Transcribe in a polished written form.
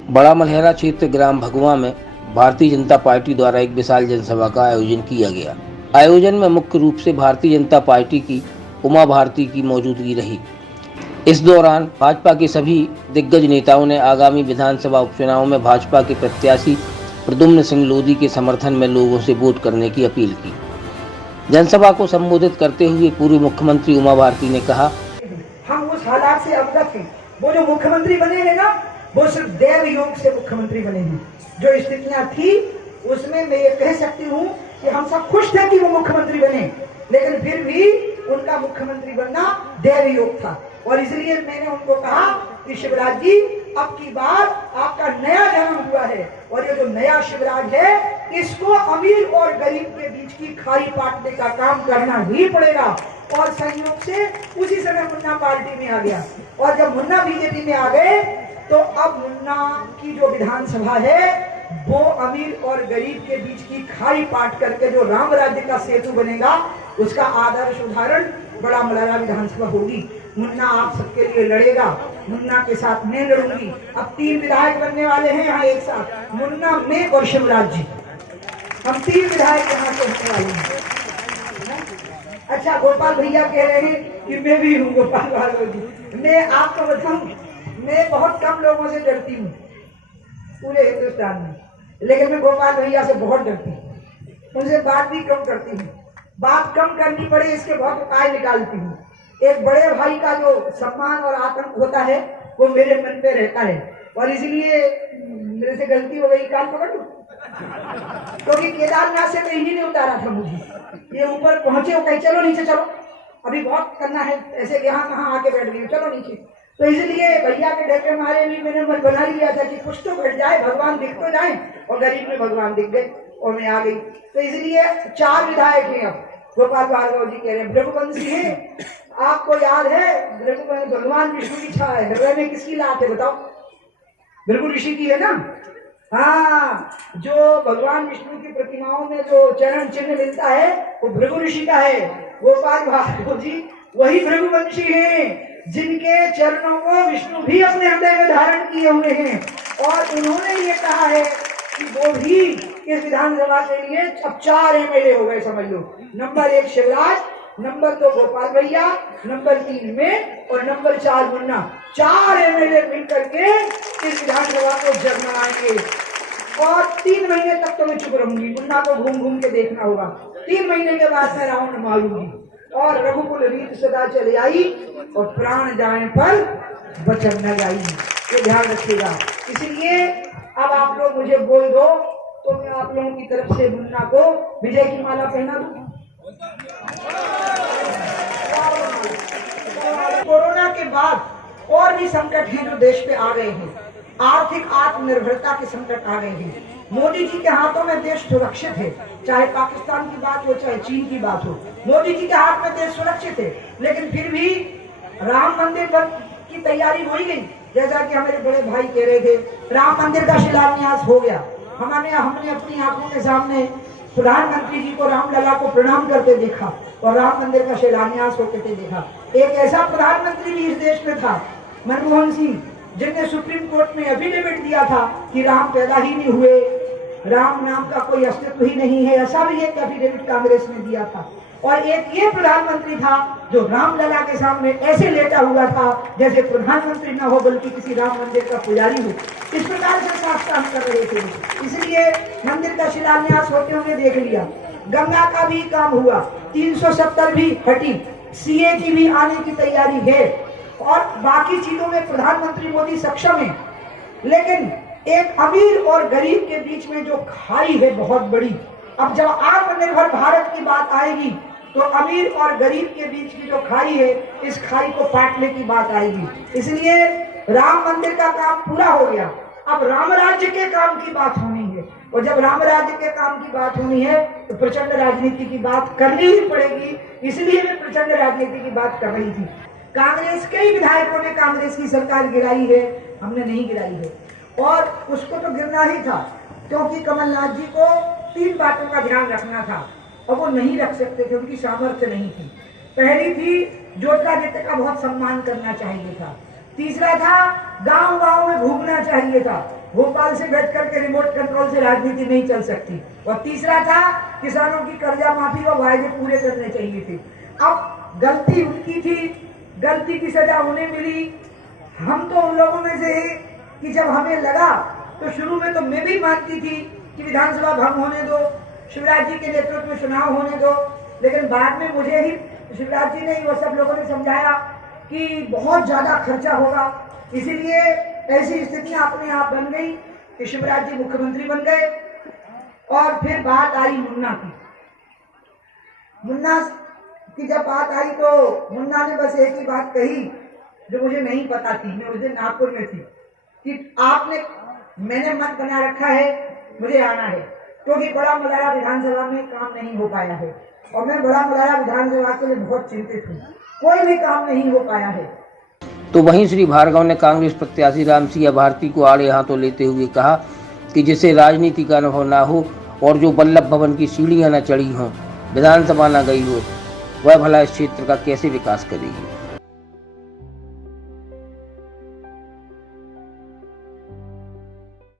बड़ा मलहेरा क्षेत्र ग्राम भगवा में भारतीय जनता पार्टी द्वारा एक विशाल जनसभा का आयोजन किया गया। आयोजन में मुख्य रूप से भारतीय जनता पार्टी की उमा भारती की मौजूदगी रही। इस दौरान भाजपा के सभी दिग्गज नेताओं ने आगामी विधानसभा उपचुनाव में भाजपा के प्रत्याशी प्रद्युम्न सिंह लोधी के समर्थन में लोगों से वोट करने की अपील की। जनसभा को संबोधित करते हुए पूर्व मुख्यमंत्री उमा भारती ने कहा, हम उस हालात से अवगत हैं। वो जो मुख्यमंत्री बने हैं ना, वो सिर्फ देव योग से मुख्यमंत्री बने हैं। जो स्थितियां थी उसमें मैं ये कह सकती हूँ कि हम सब खुश थे कि वो मुख्यमंत्री बने, लेकिन फिर भी उनका मुख्यमंत्री बनना देव योग था। और इसलिए मैंने उनको कहा कि शिवराज जी, अब की बार आपका नया जन्म हुआ है और ये जो नया शिवराज है इसको अमीर और गरीब के बीच की खाई पाटने का काम करना ही पड़ेगा। और संयोग से उसी समय मुन्ना पार्टी में आ गया और जब मुन्ना बीजेपी में आ गए तो अब मुन्ना की जो विधानसभा है वो अमीर और गरीब के बीच की खाई पाट करके जो राम राज्य का सेतु बनेगा उसका आदर्श उदाहरण बड़ा मलहेरा विधानसभा होगी। मुन्ना आप सबके लिए लड़ेगा, मुन्ना के साथ मैं लड़ूंगी। अब 3 विधायक बनने वाले हैं यहाँ एक साथ, मुन्ना, मैं और शिवराज जी, हम 3 विधायक यहाँ से होने वाले हैं। अच्छा, गोपाल भैया कह रहे हैं कि मैं भी हूँ गोपाल भार्गव जी। मैं आपको बताऊं, मैं बहुत कम लोगों से डरती हूँ पूरे हिंदुस्तान में, लेकिन मैं गोपाल भैया से बहुत डरती हूँ। उनसे बात भी कम करती हूँ, बात कम करनी पड़े इसके बहुत उपाय निकालती हूँ। एक बड़े भाई का जो सम्मान और आतंक होता है वो मेरे मन पे रहता है और इसलिए मेरे से गलती हो गई, कान पकड़ लूं, क्योंकि केदारनाथ से तो इन्हीं ने उतारा था मुझे। ये ऊपर पहुंचे, वो कहे चलो नीचे चलो, अभी बहुत करना है, ऐसे यहाँ कहाँ आके बैठ गई, चलो नीचे। तो इसलिए भैया के डर के मारे भी मैंने मन बना लिया था कि कुछ तो घट जाए, भगवान दिख तो जाए, और गरीब में भगवान दिख गए और मैं आ गई। तो इसलिए 4 विधायक हैं। अब गोपाल भार्गव जी कह रहे हैं भृगुवंशी है, आपको याद है भगवान विष्णु की छाया है, हृदय में किसकी लात है बताओ? भृगु ऋषि की है ना। हाँ, जो भगवान विष्णु की प्रतिमाओं में जो चरण चिन्ह मिलता है वो भृगु ऋषि का है। गोपाल भार्गव जी वही भृगुवंशी हैं जिनके चरणों को विष्णु भी अपने हृदय में धारण किए हुए हैं और उन्होंने ये कहा है कि वो भी इस विधानसभा के लिए अब 4 एमएलए हो गए, समझ लो। नंबर 1 शिवराज, नंबर 2 गोपाल भैया, नंबर 3 में और नंबर 4 मुन्ना। 4 एमएलए मिलकर के इस विधानसभा को जगमगाएंगे और 3 महीने तक तो मैं चुप रहूंगी। मुन्ना को घूम घूम के देखना होगा। 3 महीने के बाद मैं राउंड मारूंगी और रघुकुल रीत सदा चले आई और प्राण जाए पर वचन न जाई, ये ध्यान रखिएगा। इसलिए अब आप लोग मुझे बोल दो तो मैं आप लोगों की तरफ से मुन्ना को विजय की माला पहना दूं। कोरोना के बाद और भी संकट हैं जो देश पे आ गए हैं। आर्थिक आत्मनिर्भरता के संकट आ गए हैं। मोदी जी के हाथों में देश सुरक्षित है, चाहे पाकिस्तान की बात हो चाहे चीन की बात हो, मोदी जी के हाथ में देश सुरक्षित है। लेकिन फिर भी राम मंदिर की तैयारी हो ही गई। जैसा कि हमारे बड़े भाई कह रहे थे, राम मंदिर का शिलान्यास हो गया। हमने अपनी आंखों के सामने प्रधानमंत्री जी को रामलला को प्रणाम करते देखा और राम मंदिर का शिलान्यास होते देखा। एक ऐसा प्रधानमंत्री भी इस देश में था, मनमोहन सिंह, जिनने सुप्रीम कोर्ट में एफिडेविट दिया था कि राम पैदा ही नहीं हुए, राम नाम का कोई अस्तित्व ही नहीं है। ऐसा भी एक एफिडेविट कांग्रेस ने दिया था। और एक ये प्रधानमंत्री था जो रामलला के सामने ऐसे लेटा हुआ था जैसे प्रधानमंत्री न हो बल्कि किसी राम मंदिर का पुजारी हो। इस प्रकार से साफ काम कर रहे थे। इसलिए मंदिर का शिलान्यास होते हुए देख लिया। गंगा का भी काम हुआ, 370 भी हटी, सीए की भी आने की तैयारी है और बाकी चीजों में प्रधानमंत्री मोदी सक्षम है। लेकिन एक अमीर और गरीब के बीच में जो खाई है बहुत बड़ी, अब जब आत्मनिर्भर भारत की बात आएगी तो अमीर और गरीब के बीच की जो खाई है, इस खाई को पाटने की बात आएगी। इसलिए राम मंदिर का काम पूरा हो गया, अब राम राज्य के काम की बात होनी है। और जब राम राज्य के काम की बात होनी है तो प्रचंड राजनीति की बात करनी ही पड़ेगी। इसलिए मैं प्रचंड राजनीति की बात कर रही थी। कांग्रेस के ही विधायकों ने कांग्रेस की सरकार गिराई है, हमने नहीं गिराई है। और उसको तो गिरना ही था, क्योंकि कमलनाथ जी को 3 बातों का ध्यान रखना था। और वो नहीं रख सकते थे, उनकी सामर्थ्य नहीं थी। पहली थी ज्योतिरादित्य का बहुत सम्मान करना चाहिए था। तीसरा था गांव गांव में घूमना चाहिए था, भोपाल से बैठ करके रिमोट कंट्रोल से राजनीति नहीं चल सकती। और तीसरा था किसानों की कर्जा माफी और वायदे पूरे करने चाहिए थे। अब गलती उनकी थी, गलती की सजा उन्हें मिली। हम तो उन लोगों में से हैं कि जब हमें लगा तो शुरू में तो मैं भी मानती थी कि विधानसभा भंग होने दो, शिवराज जी के नेतृत्व में चुनाव होने दो, लेकिन बाद में मुझे ही शिवराज जी ने वो सब लोगों ने समझाया कि बहुत ज्यादा खर्चा होगा, इसीलिए ऐसी स्थितियां अपने आप बन गई कि शिवराज जी मुख्यमंत्री बन गए। और फिर बात आई मुन्ना की। मुन्ना की जब बात आई तो मुन्ना ने बस एक ही बात कही जो मुझे नहीं पता थी, मैं उस दिन नागपुर में थी, कि मैंने मत बना रखा है, मुझे आना है, क्योंकि बड़ा मलारा विधानसभा में काम नहीं हो पाया है और मैं बड़ा मलारा विधानसभा के लिए बहुत चिंतित हूँ, कोई भी काम नहीं हो पाया है। तो वहीं श्री भार्गव ने कांग्रेस प्रत्याशी रामसिंह भारती को आड़े हाथों लेते हुए कहा कि जिसे राजनीति का अनुभव ना हो और जो वल्लभ भवन की सीढ़ियां न चढ़ी हों, विधानसभा न गई हो, वह भला इस क्षेत्र का कैसे विकास करेगी।